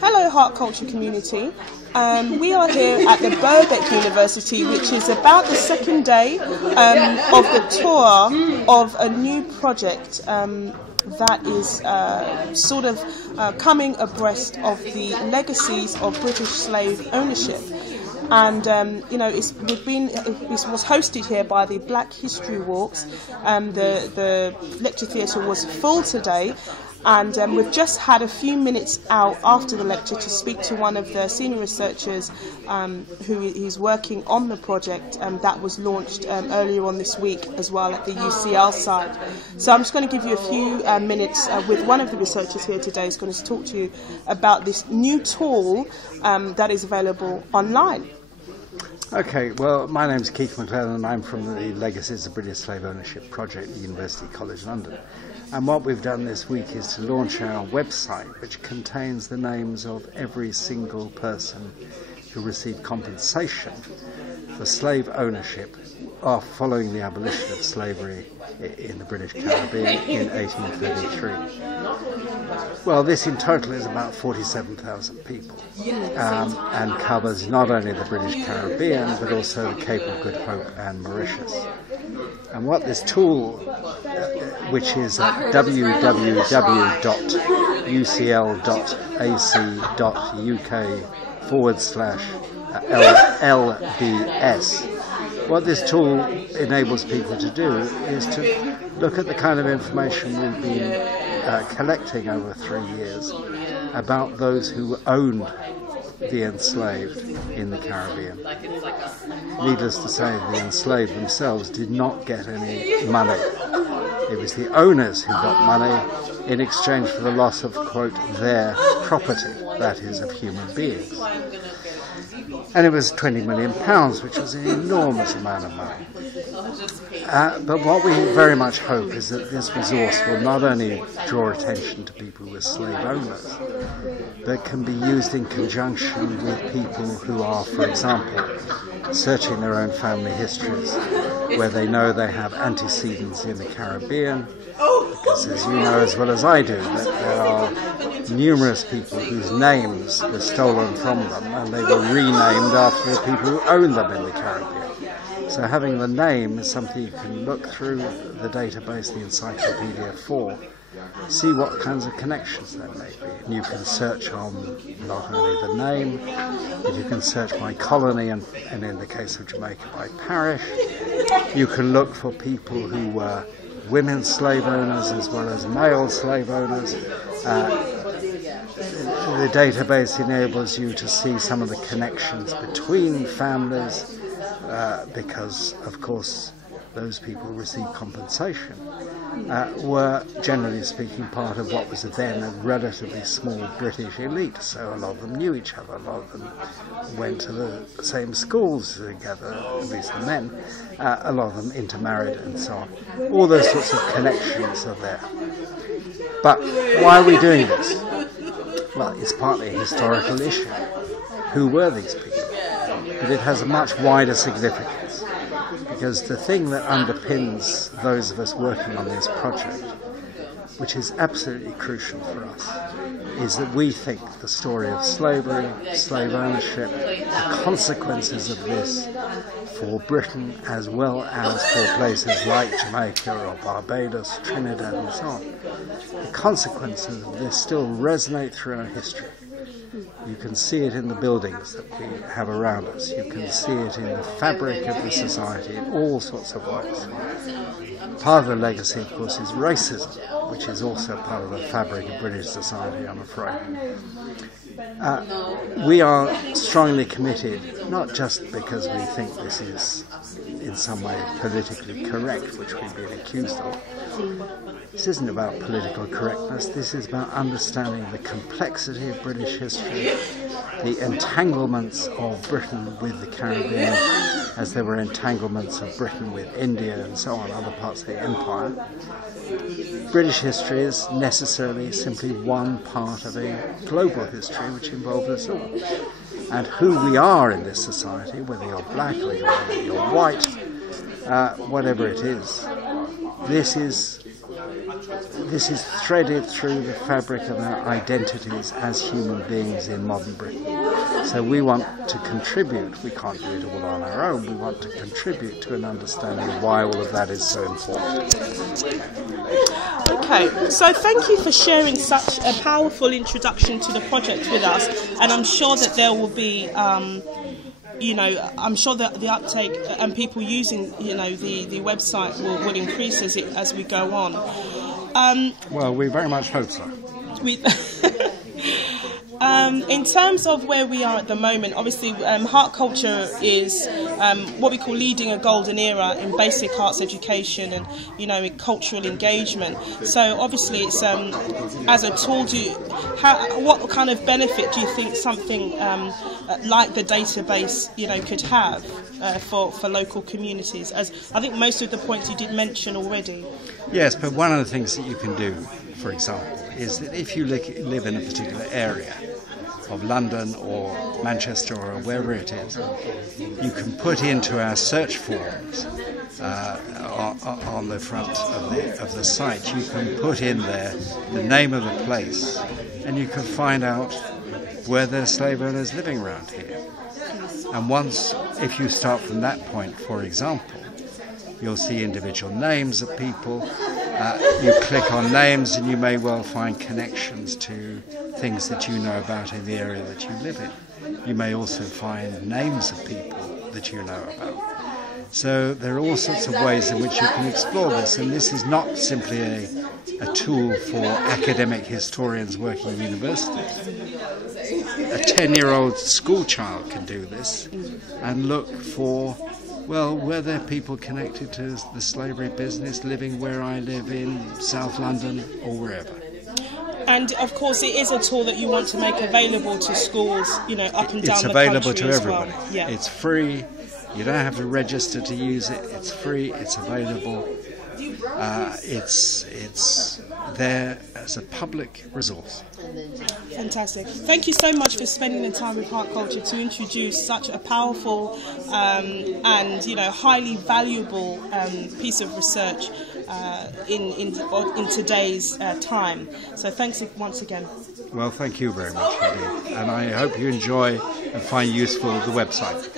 Hello, Hart culture community. We are here at the Birkbeck University, which is about the second day of the tour of a new project that is sort of coming abreast of the legacies of British slave ownership. And this was hosted here by the Black History Walks. The lecture theatre was full today, and we've just had a few minutes out after the lecture to speak to one of the senior researchers who is working on the project that was launched earlier on this week as well at the UCL site. So I'm just going to give you a few minutes with one of the researchers here today who's going to talk to you about this new tool that is available online. Okay, well, my name's Keith McClelland and I'm from the Legacies of British Slave Ownership project at University College London. And what we've done this week is to launch our website, which contains the names of every single person who received compensation for slave ownership following the abolition of slavery in the British Caribbean in 1833. Well, this in total is about 47,000 people and covers not only the British Caribbean but also the Cape of Good Hope and Mauritius. And what this tool, which is at www.ucl.ac.uk/LBS, what this tool enables people to do is to look at the kind of information we've been collecting over 3 years about those who owned the enslaved in the Caribbean. Needless to say, the enslaved themselves did not get any money. It was the owners who got money in exchange for the loss of, quote, their property, that is, of human beings. And it was £20 million, which was an enormous amount of money. But what we very much hope is that this resource will not only draw attention to people who are slave owners, but can be used in conjunction with people who are, for example, searching their own family histories, where they know they have antecedents in the Caribbean, because as you know as well as I do, that there are numerous people whose names were stolen from them and they were renamed after the people who owned them in the Caribbean. So having the name is something you can look through the database, the encyclopedia for, see what kinds of connections there may be. And you can search on not only the name, but you can search by colony and in the case of Jamaica by parish. You can look for people who were women slave owners as well as male slave owners. The database enables you to see some of the connections between families because, of course, those people who received compensation were, generally speaking, part of what was then a relatively small British elite. So a lot of them knew each other, a lot of them went to the same schools together, at least the men, a lot of them intermarried and so on. All those sorts of connections are there. But why are we doing this? Well, it's partly a historical issue. Who were these people? But it has a much wider significance, because the thing that underpins those of us working on this project, which is absolutely crucial for us, is that we think the story of slavery, slave ownership, the consequences of this for Britain as well as for places like Jamaica or Barbados, Trinidad and so on, the consequences of this still resonate through our history. You can see it in the buildings that we have around us. You can see it in the fabric of the society in all sorts of ways. Part of the legacy, of course, is racism, which is also part of the fabric of British society, I'm afraid. We are strongly committed, not just because we think this is in some way politically correct, which we've been accused of. This isn't about political correctness, this is about understanding the complexity of British history, the entanglements of Britain with the Caribbean, as there were entanglements of Britain with India and so on, other parts of the empire. British history is necessarily simply one part of a global history which involves us all. And who we are in this society, whether you're black or whether you're white, whatever it is, this is this is threaded through the fabric of our identities as human beings in modern Britain. So we want to contribute. We can't do it all on our own. We want to contribute to an understanding of why all of that is so important. Okay, so thank you for sharing such a powerful introduction to the project with us, and I'm sure that there will be I'm sure that the uptake and people using, the website will increase as we go on. Well, we very much hope so. In terms of where we are at the moment, obviously Hart culture is what we call leading a golden era in basic arts education and in cultural engagement. So obviously it's as a tool. What kind of benefit do you think something like the database could have for local communities? As I think most of the points you did mention already. Yes, but one of the things that you can do, for example, is that if you live in a particular area of London or Manchester or wherever it is, you can put into our search forms on the front of the site, you can put in there the name of the place, and you can find out where there are slave owners living around here. And if you start from that point, for example, you'll see individual names of people. You click on names and you may well find connections to things that you know about in the area that you live in. You may also find names of people that you know about. So there are all sorts of ways in which you can explore this, and this is not simply a tool for academic historians working in universities. A 10-year-old school child can do this and look for, were there people connected to the slavery business living where I live in South London or wherever? And of course, it is a tool that you want to make available to schools, up and down the country. It's available to everybody. Well. Yeah. It's free. You don't have to register to use it. It's free. It's available. It's there as a public resource. Fantastic. Thank you so much for spending the time with Hart Culture to introduce such a powerful and highly valuable piece of research in today's time. So thanks once again. Well, thank you very much indeed, and I hope you enjoy and find useful the website.